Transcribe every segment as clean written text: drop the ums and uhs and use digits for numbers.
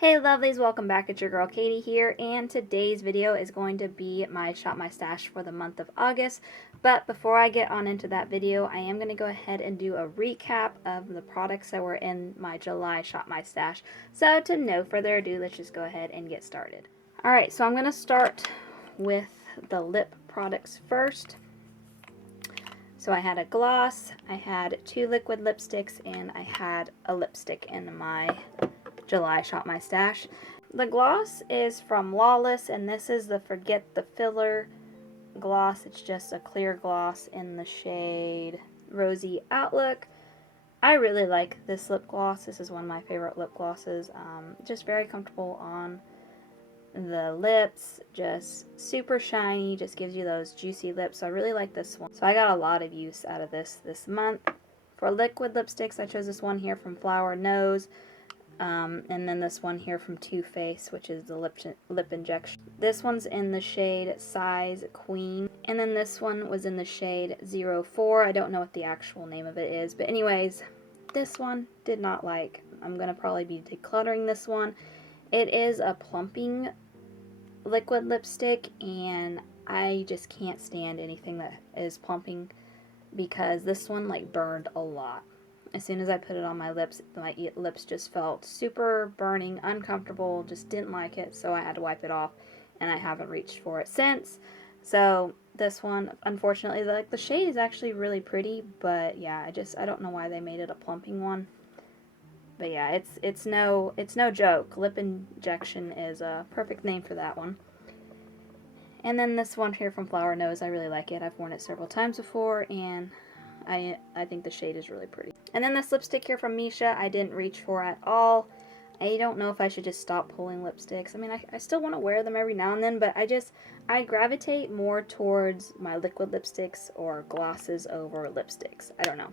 Hey lovelies, welcome back. It's your girl Katie here, and today's video is going to be my Shop My Stash for the month of August. But before I get on into that video, I am going to go ahead and do a recap of the products that were in my July Shop My Stash. So to no further ado, let's just go ahead and get started. Alright, so I'm going to start with the lip products first. So I had a gloss, I had 2 liquid lipsticks, and I had a lipstick in my July Shop My Stash. The gloss is from Lawless, and this is the Forget the Filler gloss. It's just a clear gloss in the shade Rosy Outlook. I really like this lip gloss. This is one of my favorite lip glosses. Just very comfortable on the lips, just super shiny, just gives you those juicy lips. So I really like this one. So I got a lot of use out of this month. For liquid lipsticks, I chose this one here from Flower Nose. And then this one here from Too Faced, which is the lip injection. This one's in the shade Size Queen. And then this one was in the shade 04. I don't know what the actual name of it is. But anyways, this one did not like. I'm going to probably be decluttering this one. It is a plumping liquid lipstick, and I just can't stand anything that is plumping because this one like burned a lot. As soon as I put it on my lips just felt super burning, uncomfortable, just didn't like it, so I had to wipe it off, and I haven't reached for it since. So this one, unfortunately, like the shade is actually really pretty, but yeah, I don't know why they made it a plumping one. But yeah, it's no joke. Lip injection is a perfect name for that one. And then this one here from Flower Nose, I really like it. I've worn it several times before, and I think the shade is really pretty. And then this lipstick here from Misha, I didn't reach for at all. I don't know if I should just stop pulling lipsticks. I mean, I still want to wear them every now and then, but I gravitate more towards my liquid lipsticks or glosses over lipsticks. I don't know.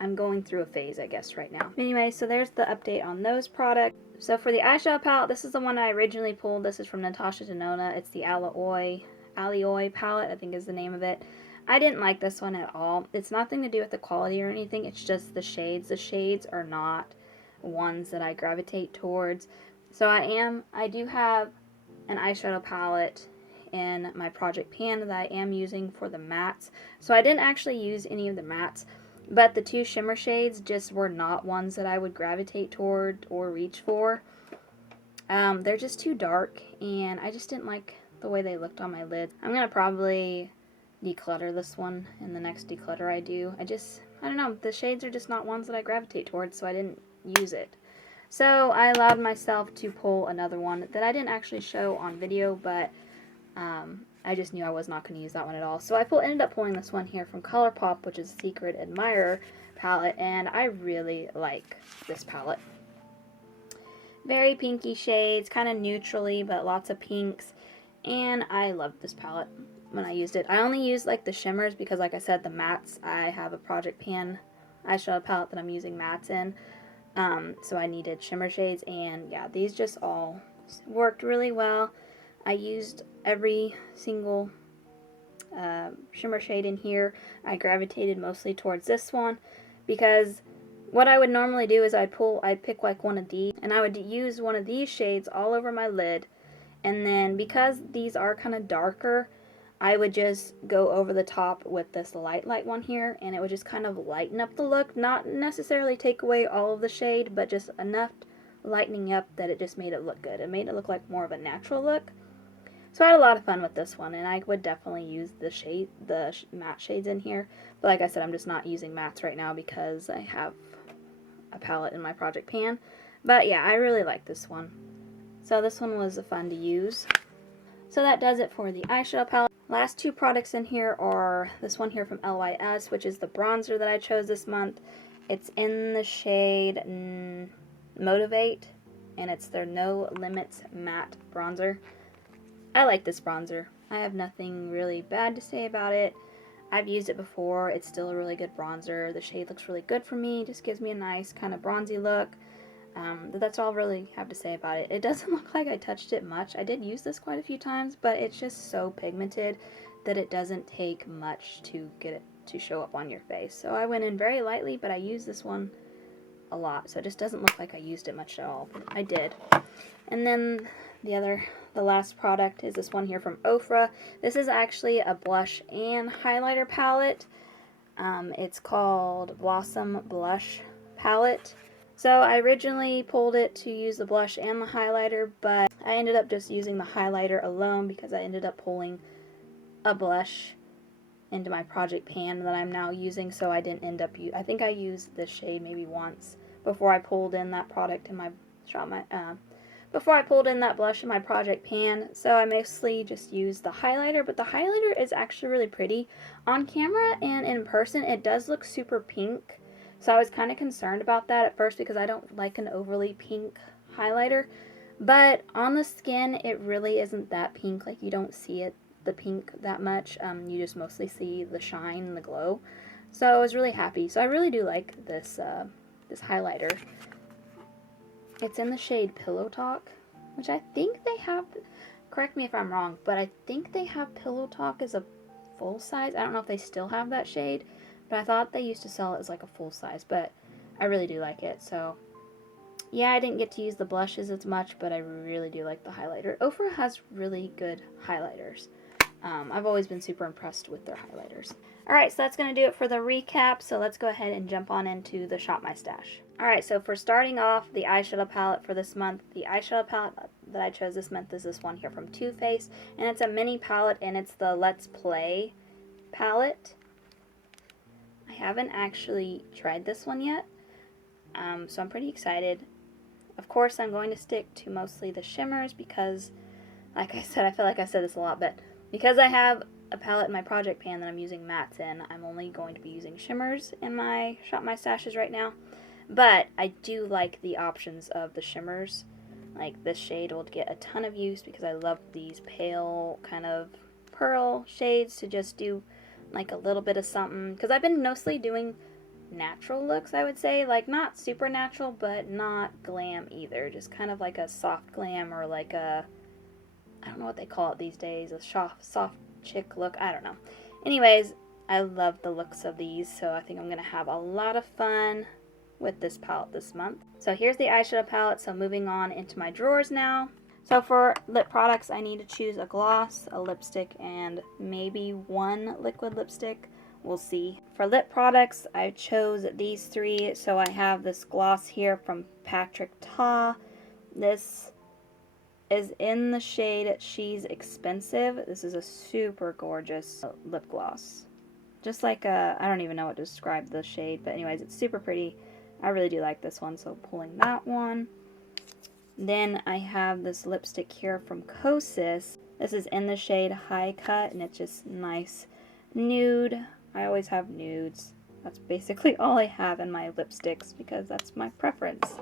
I'm going through a phase, I guess, right now. Anyway, so there's the update on those products. So for the eyeshadow palette, this is the one I originally pulled. This is from Natasha Denona. It's the Alloy palette, I think is the name of it. I didn't like this one at all. It's nothing to do with the quality or anything. It's just the shades. The shades are not ones that I gravitate towards. So I do have an eyeshadow palette in my project pan that I am using for the mattes. So I didn't actually use any of the mattes, but the 2 shimmer shades just were not ones that I would gravitate toward or reach for. They're just too dark, and I just didn't like the way they looked on my lid. I'm going to probably declutter this one in the next declutter I do. I don't know, the shades are just not ones that I gravitate towards, so I didn't use it. So I allowed myself to pull another one that I didn't actually show on video, but I just knew I was not going to use that one at all. So I ended up pulling this one here from Colourpop, which is a Secret Admirer palette, and I really like this palette. Very pinky shades, kind of neutrally, but lots of pinks, and I love this palette when I used it. I only used like the shimmers because, like I said, the mattes, I have a project pan eyeshadow palette that I'm using mattes in, so I needed shimmer shades, and yeah, these just all worked really well. I used every single shimmer shade in here. I gravitated mostly towards this one because what I would normally do is I'd pick like one of these, and I would use one of these shades all over my lid, and then because these are kind of darker, I would just go over the top with this light one here, and it would just kind of lighten up the look. Not necessarily take away all of the shade, but just enough lightening up that it just made it look good. It made it look like more of a natural look. So I had a lot of fun with this one, and I would definitely use the matte shades in here. But like I said, I'm just not using mattes right now because I have a palette in my project pan. But yeah, I really like this one. So this one was fun to use. So that does it for the eyeshadow palette. Last 2 products in here are this one here from LYS, which is the bronzer that I chose this month. It's in the shade Motivate, and it's their No Limits Matte Bronzer. I like this bronzer. I have nothing really bad to say about it. I've used it before. It's still a really good bronzer. The shade looks really good for me. Just gives me a nice kind of bronzy look. But that's all I really have to say about it. It doesn't look like I touched it much. I did use this quite a few times, but it's just so pigmented that it doesn't take much to get it to show up on your face. So I went in very lightly, but I used this one a lot, so it just doesn't look like I used it much at all. I did. And then the last product is this one here from Ofra. This is actually a blush and highlighter palette. It's called Blossom Blush Palette. So I originally pulled it to use the blush and the highlighter, but I ended up just using the highlighter alone because I ended up pulling a blush into my project pan that I'm now using, so I didn't end up I think I used this shade maybe once before I pulled in that product in my before I pulled in that blush in my project pan, so I mostly just used the highlighter, but the highlighter is actually really pretty. On camera and in person, it does look super pink, so I was kind of concerned about that at first because I don't like an overly pink highlighter, but on the skin, it really isn't that pink. Like, you don't see the pink that much. You just mostly see the shine and the glow, so I was really happy. So I really do like this this highlighter. It's in the shade Pillow Talk, which I think they have, correct me if I'm wrong, but I think they have Pillow Talk as a full size. I don't know if they still have that shade, but I thought they used to sell it as like a full size, but I really do like it. So yeah, I didn't get to use the blushes as much, but I really do like the highlighter. Ofra has really good highlighters. I've always been super impressed with their highlighters. Alright, so that's going to do it for the recap, so let's go ahead and jump on into the Shop My Stash. Alright, so for starting off, the eyeshadow palette for this month, the eyeshadow palette that I chose this month is this one here from Too Faced, and it's a mini palette, and it's the Let's Play palette. I haven't actually tried this one yet, so I'm pretty excited. Of course, I'm going to stick to mostly the shimmers because, like I said, I feel like I said this a lot, but because I have a palette in my project pan that I'm using mattes in, I'm only going to be using shimmers in my Shop My Stashes right now. But I do like the options of the shimmers. Like, this shade will get a ton of use because I love these pale kind of pearl shades to just do like a little bit of something. Because I've been mostly doing natural looks, I would say. Like, not super natural, but not glam either. Just kind of like a soft glam, or like a, I don't know what they call it these days, a soft chick look, I don't know. Anyways, I love the looks of these, so I think I'm going to have a lot of fun with this palette this month. So here's the eyeshadow palette, so moving on into my drawers now. So for lip products, I need to choose a gloss, a lipstick, and maybe one liquid lipstick. We'll see. For lip products, I chose these three. So I have this gloss here from Patrick Ta. This is in the shade She's Expensive. This is a super gorgeous lip gloss. Just like a, I don't even know what to describe the shade, but anyways, it's super pretty. I really do like this one, so pulling that one. Then I have this lipstick here from Kosas. This is in the shade High Cut, and it's just nice nude. I always have nudes. That's basically all I have in my lipsticks because that's my preference.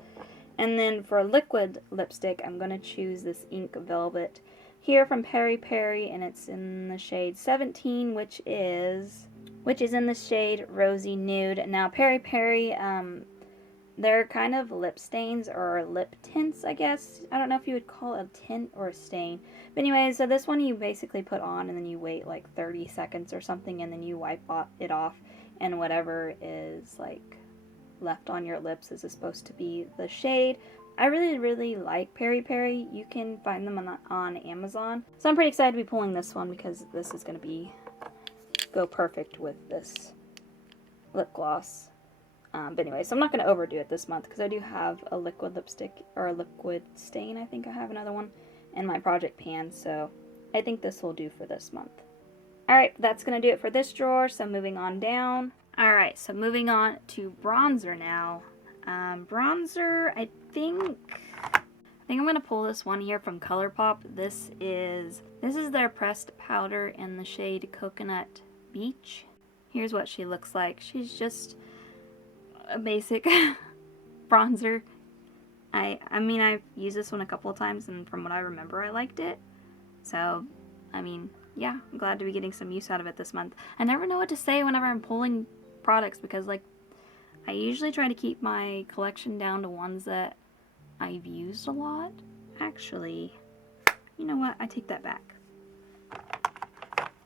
And then for liquid lipstick, I'm going to choose this Ink Velvet here from Peri Peri, and it's in the shade 17, which is in the shade Rosy Nude. Now, Peri Peri, they're kind of lip stains or lip tints, I guess. I don't know if you would call it a tint or a stain. But anyways, so this one you basically put on and then you wait like 30 seconds or something, and then you wipe it off, and whatever is like left on your lips is supposed to be the shade. I really like Peri Peri. You can find them on Amazon. So I'm pretty excited to be pulling this one because this is going to go perfect with this lip gloss. But anyway, so I'm not going to overdo it this month because I do have a liquid lipstick, or a liquid stain. I think I have another one in my project pan, so I think this will do for this month. Alright, that's going to do it for this drawer, so moving on down. Alright, so moving on to bronzer now. Bronzer, I think I'm going to pull this one here from Colourpop. This is their pressed powder in the shade Coconut Beach. Here's what she looks like. She's just a basic bronzer. I mean, I've used this one a couple of times, and from what I remember, I liked it. So, I mean, yeah, I'm glad to be getting some use out of it this month. I never know what to say whenever I'm pulling products because, like, I usually try to keep my collection down to ones that I've used a lot. Actually, you know what? I take that back.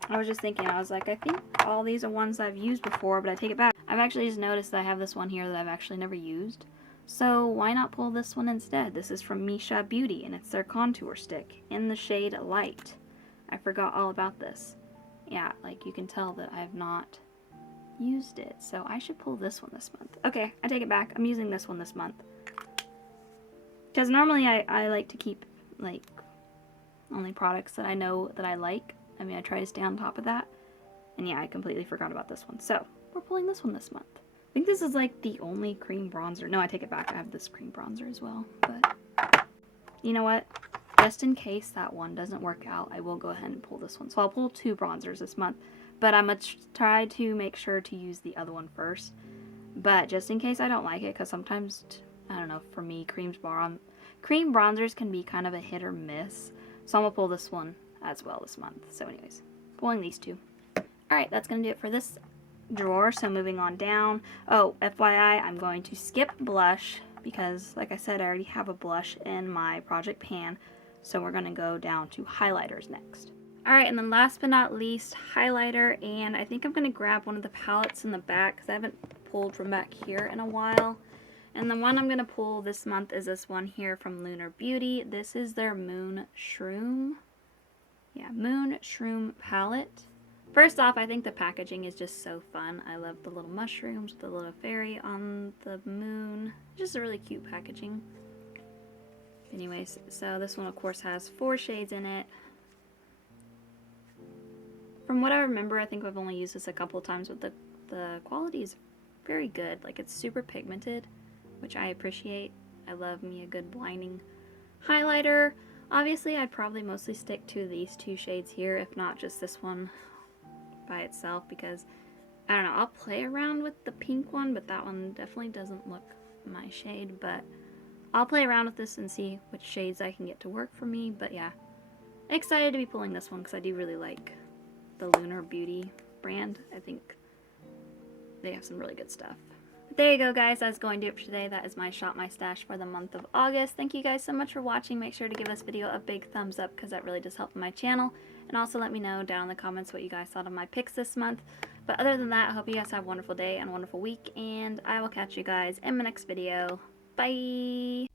I was just thinking, I was like, I think all these are ones I've used before, but I take it back. I've actually just noticed that I have this one here that I've actually never used. So why not pull this one instead? This is from Misha Beauty, and it's their contour stick in the shade Light. I forgot all about this. Yeah, like you can tell that I have not used it, so I should pull this one this month. Okay, I take it back. I'm using this one this month. Because normally I like to keep, like, only products that I know that I like. I mean, I try to stay on top of that. And yeah, I completely forgot about this one. So, we're pulling this one this month. I think this is like the only cream bronzer. No, I take it back. I have this cream bronzer as well. But, you know what? Just in case that one doesn't work out, I will go ahead and pull this one. So I'll pull 2 bronzers this month. But I'm going to try to make sure to use the other one first. But just in case I don't like it, because sometimes, I don't know, for me, cream bronzers can be kind of a hit or miss. So I'm going to pull this one as well this month. So anyways, pulling these 2. Alright, that's going to do it for this drawer. So moving on down. Oh, FYI, I'm going to skip blush because, like I said, I already have a blush in my project pan. So we're going to go down to highlighters next. Alright, and then last but not least, highlighter. And I think I'm going to grab one of the palettes in the back because I haven't pulled from back here in a while. And the one I'm going to pull this month is this one here from Lunar Beauty. This is their Moon Shroom. Yeah, Moon Shroom palette. First off, I think the packaging is just so fun. I love the little mushrooms with the little fairy on the moon. Just a really cute packaging. Anyways, so this one of course has 4 shades in it. From what I remember, I think I've only used this a couple of times, but the quality is very good. Like, it's super pigmented, which I appreciate. I love me a good blinding highlighter. Obviously, I'd probably mostly stick to these 2 shades here, if not just this one by itself, because I don't know, I'll play around with the pink one, but that one definitely doesn't look my shade. But I'll play around with this and see which shades I can get to work for me. But yeah, excited to be pulling this one because I do really like the Lunar Beauty brand. I think they have some really good stuff. But there you go, guys. That's going to do it for today. That is my Shop My Stash for the month of August. Thank you guys so much for watching. Make sure to give this video a big thumbs up because that really does help my channel. And also let me know down in the comments what you guys thought of my picks this month. But other than that, I hope you guys have a wonderful day and a wonderful week. And I will catch you guys in my next video. Bye!